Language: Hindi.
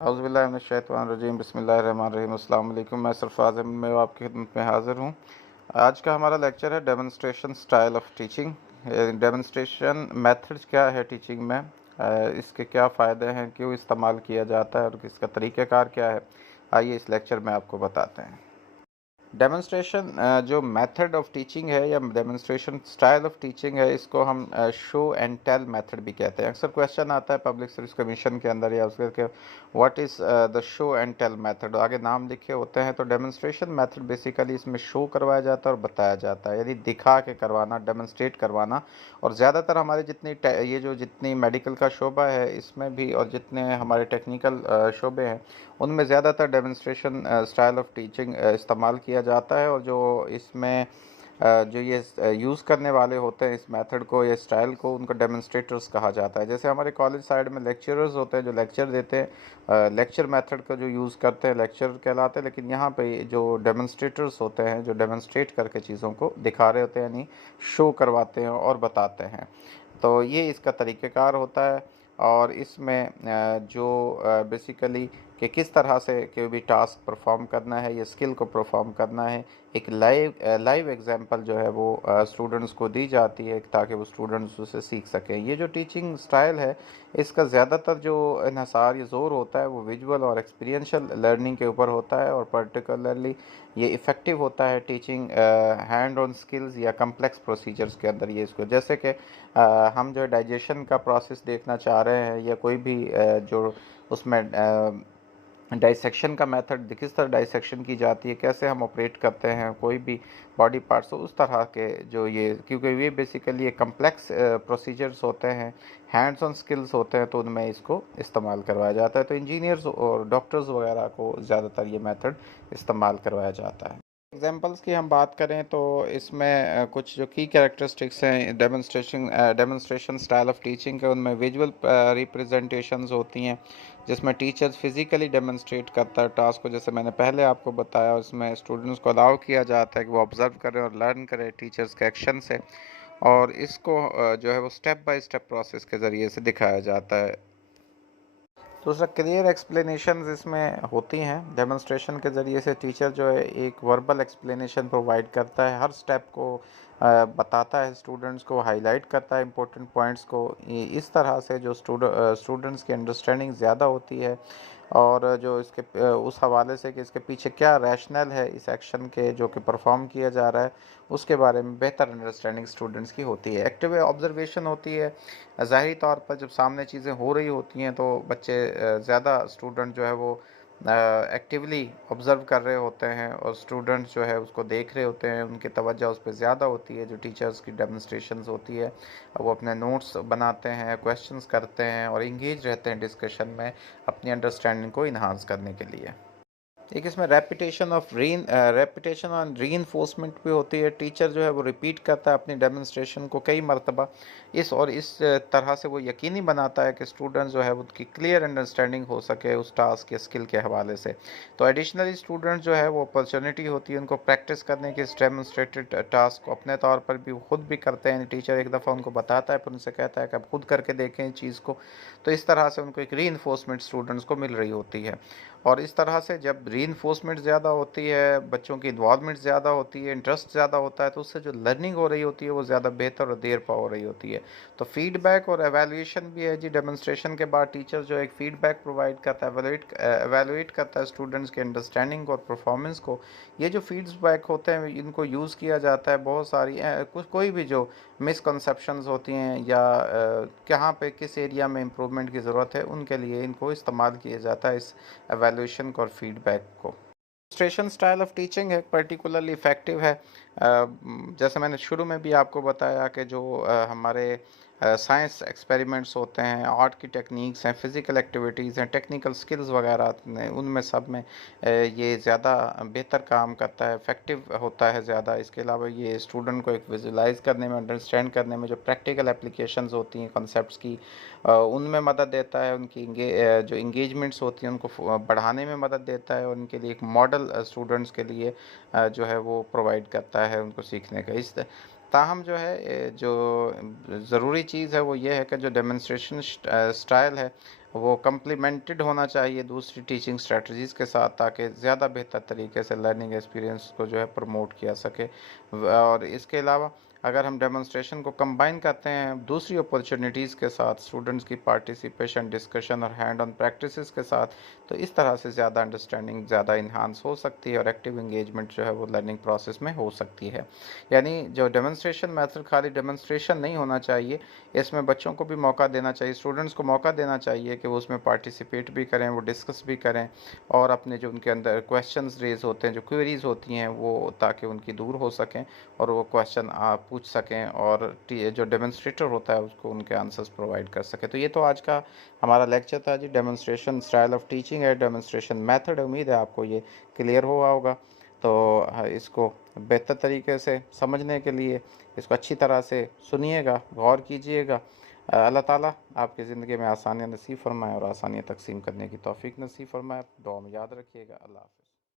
औज़ुबिल्लाहिमिनश्शैतानिर्रजीम बिस्मिल्लाहिर्रहमानिर्रहीम अस्सलाम वालेकुम। मैं सरफराज अहमद मैं आपकी खिदमत में हाज़िर हूँ। आज का हमारा लेक्चर है demonstration style of teaching. Demonstration methods क्या है टीचिंग में, इसके क्या फ़ायदे हैं, क्यों इस्तेमाल किया जाता है और इसका तरीक़ाकार क्या है, आइए इस लेक्चर में आपको बताते हैं। डेमोन्स्ट्रेशन जो मेथड ऑफ टीचिंग है या डेमोन्स्ट्रेशन स्टाइल ऑफ टीचिंग है, इसको हम शो एंड टेल मेथड भी कहते हैं। अक्सर क्वेश्चन आता है पब्लिक सर्विस कमीशन के अंदर या उसके what is the show and tell method, आगे नाम लिखे होते हैं। तो डेमोन्स्ट्रेशन मेथड बेसिकली इसमें शो करवाया जाता है और बताया जाता है, यानी दिखा के करवाना, डेमोन्स्ट्रेट करवाना। और ज़्यादातर हमारे जितनी मेडिकल का शोबा है इसमें भी, और जितने हमारे टेक्निकल शोबे हैं उनमें ज़्यादातर डेमोन्स्ट्रेशन स्टाइल ऑफ टीचिंग इस्तेमाल किया जाता है। और जो इसमें जो ये यूज़ करने वाले होते हैं इस मेथड को या स्टाइल को, उनको डेमोन्स्ट्रेटर्स कहा जाता है। जैसे हमारे कॉलेज साइड में लेक्चरर्स होते हैं जो लेक्चर देते हैं, लेक्चर मेथड का जो यूज़ करते हैं लेक्चर कहलाते हैं। लेकिन यहाँ पे जो डेमोन्स्ट्रेटर्स होते हैं जो डेमोन्स्ट्रेट करके चीज़ों को दिखा रहे होते हैं, यानी शो करवाते हैं और बताते हैं। तो ये इसका तरीक़ेकार होता है। और इसमें जो बेसिकली कि किस तरह से कोई भी टास्क परफॉर्म करना है या स्किल को परफॉर्म करना है, एक लाइव एग्जांपल जो है वो स्टूडेंट्स को दी जाती है ताकि वो स्टूडेंट्स उसे सीख सकें। ये जो टीचिंग स्टाइल है इसका ज़्यादातर जो इन्हसार या ज़ोर होता है वो विजुअल और एक्सपीरियंशियल लर्निंग के ऊपर होता है। और पर्टिकुलरली ये इफ़ेक्टिव होता है टीचिंग हैंड ऑन स्किल्स या कम्प्लेक्स प्रोसीजर्स के अंदर। ये इसको जैसे कि हम जो डाइजेशन का प्रोसेस देखना चाह रहे हैं या कोई भी जो उसमें डाइसेक्शन का मेथड, किस तरह डाइसेक्शन की जाती है, कैसे हम ऑपरेट करते हैं कोई भी बॉडी पार्ट्स, तो उस तरह के जो ये, क्योंकि ये बेसिकली ये कम्प्लेक्स प्रोसीजर्स होते हैं, हैंड्स ऑन स्किल्स होते हैं, तो उनमें इसको इस्तेमाल करवाया जाता है। तो इंजीनियर्स और डॉक्टर्स वगैरह को ज़्यादातर ये मेथड इस्तेमाल करवाया जाता है। एग्जाम्पल्स की हम बात करें तो इसमें कुछ जो की कैरेक्टरिस्टिक्स हैं डेमोन्स्ट्रेशन स्टाइल ऑफ टीचिंग के, उनमें विजुअल रिप्रेजेंटेशंस होती हैं जिसमें टीचर्स फिजिकली डेमोन्स्ट्रेट करता है टास्क को। जैसे मैंने पहले आपको बताया, उसमें स्टूडेंट्स को अलाउ किया जाता है कि वो ऑब्जर्व करें और लर्न करें टीचर्स के एक्शन से। और इसको जो है वो स्टेप बाय स्टेप प्रोसेस के ज़रिए से दिखाया जाता है। दूसरा, क्लियर एक्सप्लेनेशंस इसमें होती हैं। डेमोन्स्ट्रेशन के ज़रिए से टीचर जो है एक वर्बल एक्सप्लेनेशन प्रोवाइड करता है, हर स्टेप को बताता है, स्टूडेंट्स को हाईलाइट करता है इंपॉर्टेंट पॉइंट्स को। इस तरह से जो स्टूडेंट्स की अंडरस्टैंडिंग ज़्यादा होती है। और जो इसके उस हवाले से कि इसके पीछे क्या रैशनल है इस एक्शन के जो कि परफॉर्म किया जा रहा है, उसके बारे में बेहतर अंडरस्टैंडिंग स्टूडेंट्स की होती है। एक्टिव ऑब्जर्वेशन होती है। ज़ाहिरी तौर पर जब सामने चीज़ें हो रही होती हैं तो बच्चे ज़्यादा स्टूडेंट जो है वो एक्टिवली ऑब्ज़र्व कर रहे होते हैं और स्टूडेंट्स जो है उसको देख रहे होते हैं, उनकी तवज्जो उस पे ज़्यादा होती है। जो टीचर्स की डेमोन्स्ट्रेशंस होती है वो अपने नोट्स बनाते हैं, क्वेश्चंस करते हैं और इंगेज रहते हैं डिस्कशन में अपनी अंडरस्टैंडिंग को इन्हांस करने के लिए। एक इसमें रेपिटेशन और रीइंफोर्समेंट भी होती है। टीचर जो है वो रिपीट करता है अपनी डेमोन्स्ट्रेशन को कई मरतबा, इस तरह से वो यकीनी बनाता है कि स्टूडेंट जो है उनकी क्लियर अंडरस्टैंडिंग हो सके उस टास्क या स्किल के हवाले से। तो एडिशनली स्टूडेंट जो है वो अपॉर्चुनिटी होती है उनको प्रैक्टिस करने की, इस डेमोन्स्ट्रेटेड टास्क को अपने तौर पर भी खुद भी करते हैं। टीचर एक दफ़ा उनको बताता है फिर उनसे कहता है कि आप खुद करके देखें इस चीज़ को। तो इस तरह से उनको एक रीइंफोर्समेंट स्टूडेंट्स को मिल रही होती है। और इस तरह से जब रीइंफोर्समेंट ज़्यादा होती है, बच्चों की इन्वॉल्वमेंट ज़्यादा होती है, इंटरेस्ट ज़्यादा होता है, तो उससे जो लर्निंग हो रही होती है वो ज़्यादा बेहतर और देर पा हो रही होती है। तो फीडबैक और एवेल्यूएशन भी है जी। डेमोन्स्ट्रेशन के बाद टीचर जो एक फीडबैक प्रोवाइड करता है, एवेलुएट करता है स्टूडेंट्स के अंडरस्टैंडिंग और परफॉर्मेंस को। ये जो फीडबैक होते हैं इनको यूज़ किया जाता है बहुत सारी कोई भी जो मिसकंसेप्शंस होती हैं या कहाँ पे किस एरिया में इम्प्रूवमेंट की ज़रूरत है, उनके लिए इनको इस्तेमाल किया जाता है इस एवेल्यूएशन को और फीडबैक को। डेमोन्स्ट्रेशन स्टाइल ऑफ टीचिंग है पर्टिकुलरली इफ़ेक्टिव है। जैसे मैंने शुरू में भी आपको बताया कि जो हमारे साइंस एक्सपेरिमेंट्स होते हैं, आर्ट की टेक्निक्स हैं, फ़िज़िकल एक्टिविटीज़ हैं, टेक्निकल स्किल्स वगैरह उनमें सब में ये ज़्यादा बेहतर काम करता है, इफ़ेक्टिव होता है ज़्यादा। इसके अलावा ये स्टूडेंट को एक विजुलाइज़ करने में, अंडरस्टैंड करने में, जो प्रैक्टिकल एप्लीकेशंस होती हैं कॉन्सेप्ट्स की, उनमें मदद देता है। उनकी जो इंगेजमेंट्स होती हैं उनको बढ़ाने में मदद देता है और उनके लिए एक मॉडल स्टूडेंट्स के लिए जो है वो प्रोवाइड करता है उनको सीखने का। इस ताहम जो है जो ज़रूरी चीज़ है वो ये है कि जो डेमोन्स्ट्रेशन स्टाइल है वो कम्प्लीमेंटेड होना चाहिए दूसरी टीचिंग स्ट्रेटजीज़ के साथ, ताकि ज़्यादा बेहतर तरीके से लर्निंग एक्सपीरियंस को जो है प्रमोट किया सके। और इसके अलावा अगर हम डेमोन्स्ट्रेशन को कंबाइन करते हैं दूसरी अपॉर्चुनिटीज़ के साथ, स्टूडेंट्स की पार्टिसिपेशन, डिस्कशन और हैंड ऑन प्रैक्टिसेस के साथ, तो इस तरह से ज़्यादा अंडरस्टैंडिंग ज़्यादा इन्हांस हो सकती है और एक्टिव इंगेजमेंट जो है वो लर्निंग प्रोसेस में हो सकती है। यानी जो डेमोन्स्ट्रेशन मेथड खाली डेमोन्स्ट्रेशन नहीं होना चाहिए, इसमें बच्चों को भी मौका देना चाहिए, स्टूडेंट्स को मौका देना चाहिए कि वो उसमें पार्टिसिपेट भी करें, वो डिस्कस भी करें और अपने जो उनके अंदर क्वेश्चंस रेज होते हैं, जो क्वेरीज होती हैं, वो ताकि उनकी दूर हो सकें और वो क्वेश्चन आप पूछ सकें और जो डेमोन्स्ट्रेटर होता है उसको उनके आंसर्स प्रोवाइड कर सके। तो ये तो आज का हमारा लेक्चर था जी, डेमोन्स्ट्रेशन स्टाइल ऑफ टीचिंग है, डेमोन्स्ट्रेशन मेथड। उम्मीद है आपको ये क्लियर हुआ होगा। तो इसको बेहतर तरीके से समझने के लिए इसको अच्छी तरह से सुनिएगा, गौर कीजिएगा। अल्लाह ताला आपकी ज़िंदगी में आसानियाँ नसीब फरमाए और आसानियाँ तकसीम करने की तौफीक नसीब फरमाए। दुआ में याद रखिएगा। अल्लाह हाफ़िज़।